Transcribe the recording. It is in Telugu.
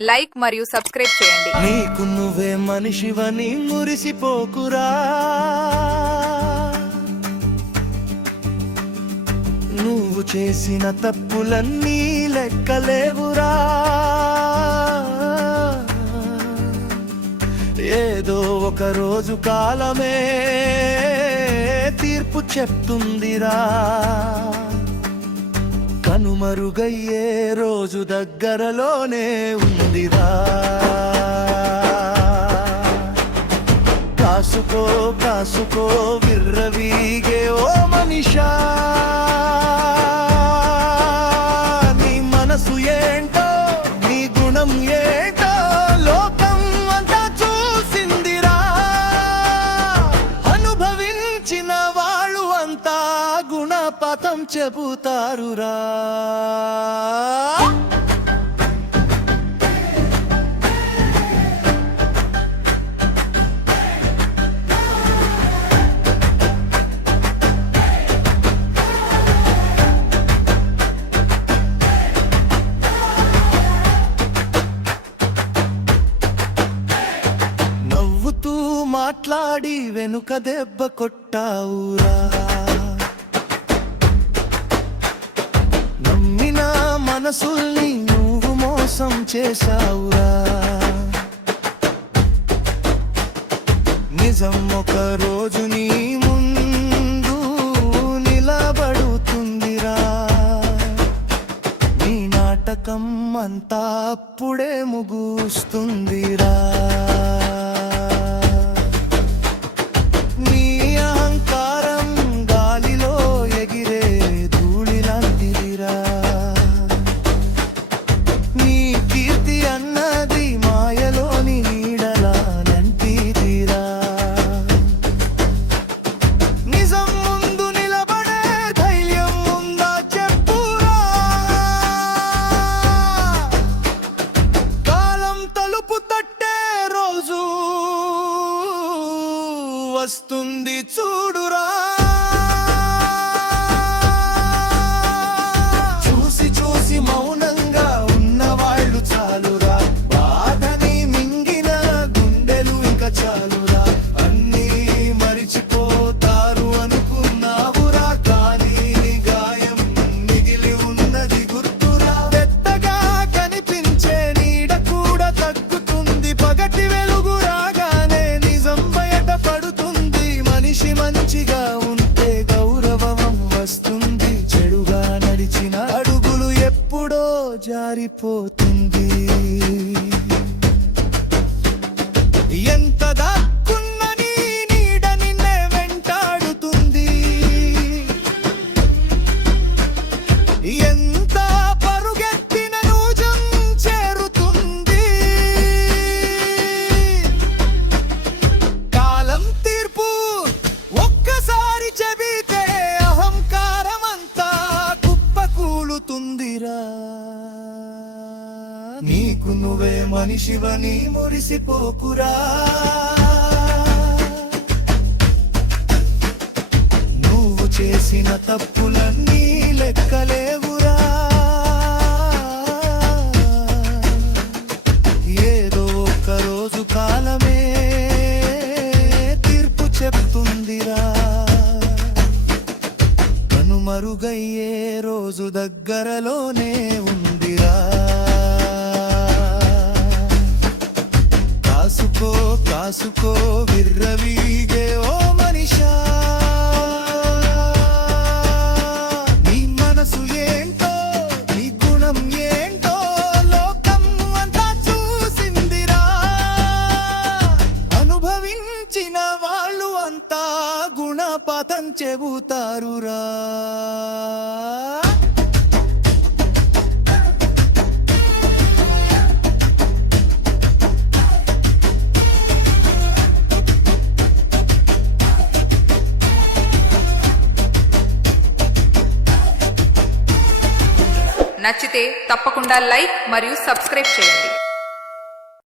లైక్ మరియు సబ్స్క్రైబ్ చేయండి. నీకు నువ్వే మనిషివని మురిసిపోకురా, నువ్వు చేసిన తప్పులన్నీ లెక్కలేవురా. ఏదో ఒక రోజు కాలమే తీర్పు చెప్తుందిరా. కనుమరుగయ్యే రోజు దగ్గరలోనే ఉందిరా. కాసుకో కాసుకో విర్రవీగే ఓ మనిషా, నీ మనసు ఏంటో నీ గుణం ఏంటో లోకం అంతా చూసిందిరా. అనుభవించిన వాళ్ళు అంతా గుణపాఠం చెబుతారురా. నవ్వుతూ మాట్లాడి వెనుక దెబ్బ కొట్టావురా. నమ్మిన మనసుల్ని నువ్వు మోసం చేశావురా. నిజం ఒక రోజు నీ ముందు నిలబడుతుందిరా. నీ నాటకం అంతా అప్పుడే ముగుస్తుందిరా. నీ అహంకారం గాలిలో ఎగిరే ధూళిలాంటిదిరా. నీ కీర్తి అన్నది మాయలోని నీడలా నంటిదిరా. నిజం ముందు నిలబడే ధైర్యం ఉందా చెప్పురా. కాలం తలుపు తట్టే రోజు వస్తుంది చూడురా. చూసి చూసి మౌనంగా ఉన్నవాళ్ళు చాలురా. బాధని మింగిన గుండెలు ఇంకా చాలురా. అన్నీ మరిచిపోతారు అనుకున్నావురా, కానీ గాయం మిగిలి ఉన్నది గుర్తురా. పెద్దగా కనిపించే నీడ కూడా తగ్గుతుంది. పగటి వెలుగు రాగానే నిజం బయట పడుతుంది. మనిషి మంచిగా ఉంటే గౌరవం వస్తుంది. చెడుగా నడిచిన అడుగులు ఎప్పుడో జారిపోతుంది. ఎంత దాక్కున్న నీ నీడ నిన్నే వెంటాడుతుంది. ఎంత పరుగెత్తిన నూజం చేరుతుంది. కాలం తీర్పు ఒక్కసారి చెబితే అహంకారమంతా కుప్పకూలుతుందిరా. నీకు నువ్వే మనిషివని మురిసిపోకురా, నువ్వు చేసిన తప్పులన్నీ లెక్కలేవురా. ఏదో ఒక రోజు కాలమే తీర్పు చెప్తుందిరా. కనుమరుగయ్యే రోజు దగ్గరలోనే ఉందిరా. కాసుకో కాసుకో విర్రవీగే ఓ మనిషా, నీ మనసు ఏంటో నీ గుణం ఏంటో లోకం అంతా చూసిందిరా. అనుభవించిన వాళ్ళు అంతా గుణపాఠం చెబుతారురా. నచ్చితే తప్పకుండా లైక్ మరియు సబ్స్క్రైబ్ చేయండి.